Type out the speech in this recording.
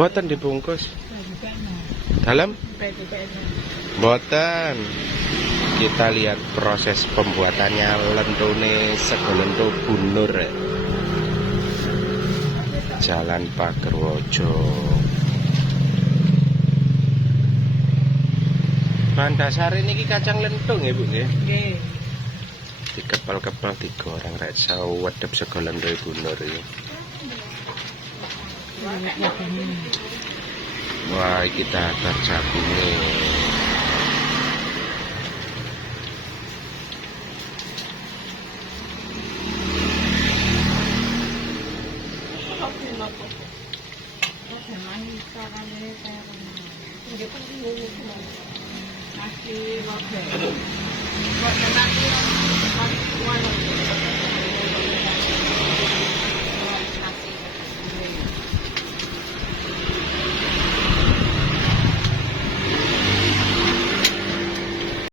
Buatan dibungkus. Dalam? Buatan. Kita lihat proses pembuatannya lentune sego lento bunur. Jalan Pagerwojo. Bahan dasar ini kacang lentung ya Bu nggih. Nggih. Dikepal-kepal digoreng rek sawedep sego lento bunur iki. Wah, iki dadar jagunge.